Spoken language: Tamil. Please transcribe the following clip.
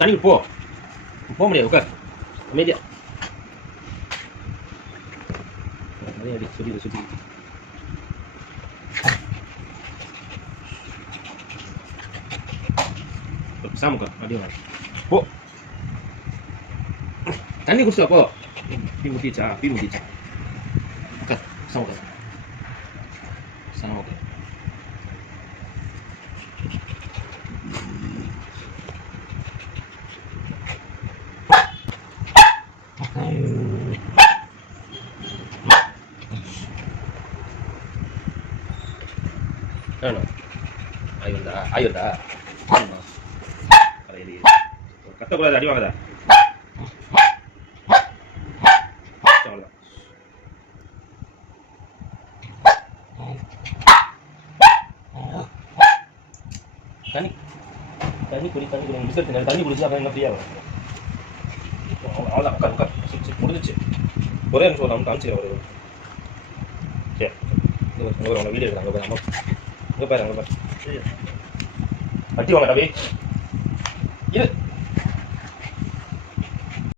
தண்ணி போ, போக முடியாது, உட்கார் அமைதியா. அதே அடி சுற்றி சுற்றி சாமுக்கா அப்படியே போ. தண்ணி குடிச்சா போ. பீ முட்டிச்சா உட்கார் சாமுக்கா சாமுக்கா. ஆயுதா கத்தக்கூடாது, அடி வாங்கதா. தண்ணி தண்ணி குடி தண்ணி குடிச்சு அப்புறம் என்ன ஃப்ரீயாக வரும். அவ்வளோதான், உட்கார் முடிஞ்சிச்சு. ஒரே நிமிஷம் நம்ம காமிச்சிக்கிறேன். ஒரு சரி அவங்க வீடியோ எடுக்கிறாங்க பாரு, அம்மா இங்கே பாரு, அங்கே பாரு. அடி வாங்க டபே இது